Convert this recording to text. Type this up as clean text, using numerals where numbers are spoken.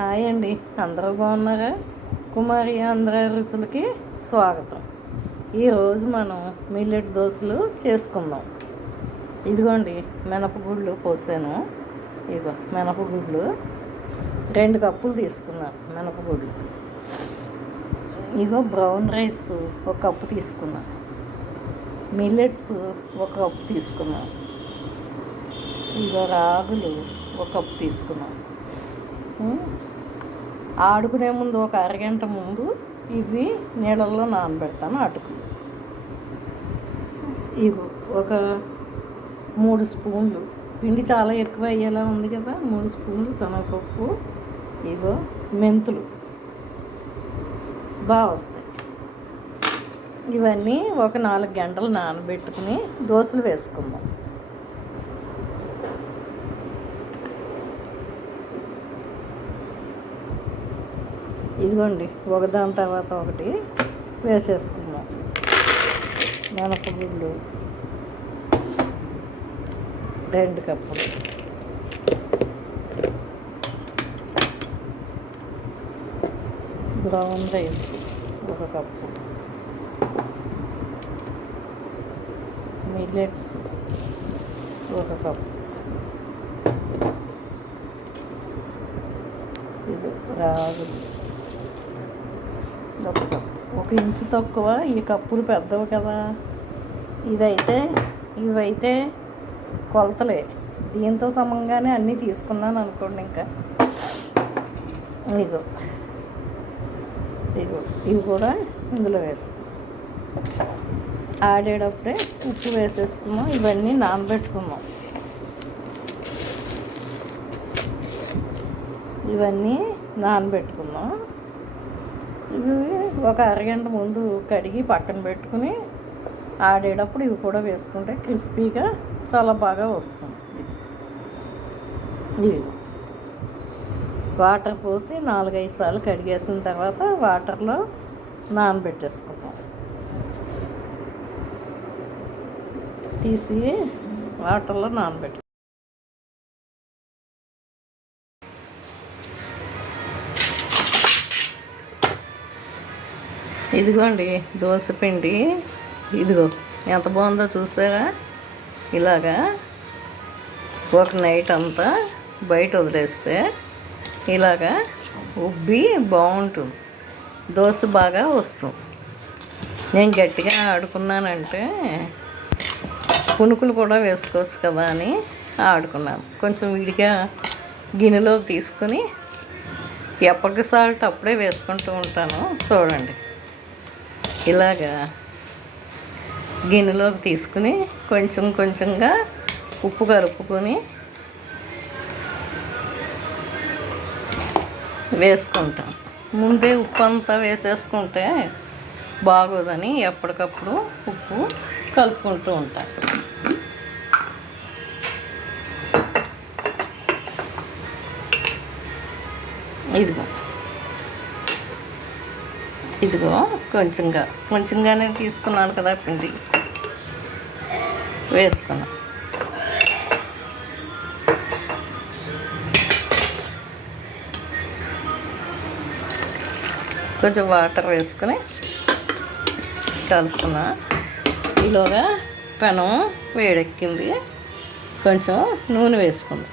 Hi అండి, అందరూ బాగున్నారా? కుమారి ఆంధ్ర రుచులకి స్వాగతం. ఈరోజు మనం మిల్లెట్ దోశలు చేసుకుందాం. ఇదిగోండి, మినపగుళ్ళు పోసాను. ఇదిగో మినపగుళ్ళు 2 కప్పులు తీసుకున్నాను. మినపగుళ్ళు ఇదిగో బ్రౌన్ రైస్ 1 కప్పు తీసుకున్నాను. మిల్లెట్స్ 1 కప్పు తీసుకున్నాను. ఇదిగో రాగులు 1 కప్పు తీసుకున్నాను. ఆడుకునే ముందు ఒక అరగంట ముందు ఇవి నీళ్ళల్లో నానబెడతాను. అటుకులు ఇవి ఒక 3 స్పూన్లు, పిండి చాలా ఎక్కువ అయ్యేలా ఉంది కదా. 3 స్పూన్లు శనగపప్పు, ఇగో మెంతులు బాగా వస్తాయి. ఇవన్నీ ఒక 4 గంటలు నానబెట్టుకుని దోశలు వేసుకుందాం. ఇదిగోండి, ఒకదాని తర్వాత ఒకటి వేసేసుకున్నాం. మినపగుళ్ళు 2 కప్పులు, brown rice 1 cup, millets 1 cup, ఇది రాగులు 1 కప్పు. 1 ఇంచు తక్కువ. ఈ కప్పులు పెద్దవి కదా. ఇవైతే కొలతలే, దీంతో సమంగానే అన్నీ తీసుకున్నాను అనుకోండి. ఇంకా ఇగో ఇవి కూడా ఇందులో వేస్తాం. ఆడేటప్పుడే ఉప్పు వేసేసుకున్నాం. ఇవన్నీ నానబెట్టుకున్నాం. ఇవి ఒక అరగంట ముందు కడిగి పక్కన పెట్టుకుని ఆడేటప్పుడు ఇవి కూడా వేసుకుంటే క్రిస్పీగా చాలా బాగా వస్తుంది. ఇది వాటర్ పోసి 4-5 సార్లు కడిగేసిన తర్వాత వాటర్లో నానబెట్టేసుకుంటాం. తీసి వాటర్లో నానబెట్టు. ఇదిగోండి దోశ పిండి. ఇదిగో ఎంత బాగుందో చూసారా. ఇలాగా ఒక నైట్ అంతా బయట వదిలేస్తే ఇలాగా ఉబ్బి బాగుంటుంది. దోశ బాగా వస్తుంది. నేను గట్టిగా ఆడుకున్నానంటే పునుకులు కూడా వేసుకోవచ్చు కదా అని ఆడుకున్నాను. కొంచెం విడిగా గిన్నెలోకి తీసుకుని ఎప్పటికి సాల్ట్ అప్పుడే వేసుకుంటూ ఉంటాను. చూడండి, ఇలాగా గిన్నెలోకి తీసుకుని కొంచెం కొంచెంగా ఉప్పు కలుపుకొని వేసుకుంటాం. ముందే ఉప్పు అంతా వేసేసుకుంటే బాగోదని ఎప్పటికప్పుడు ఉప్పు కలుపుకుంటూ ఉంటాను. ఇదిగో కొంచెంగానే తీసుకున్నాను కదా పిండి, వేసుకున్నాను. కొంచెం వాటర్ వేసుకుని కలుపుకున్నా. ఈలోగా పెనం వేడెక్కింది. కొంచెం నూనె వేసుకుందాం.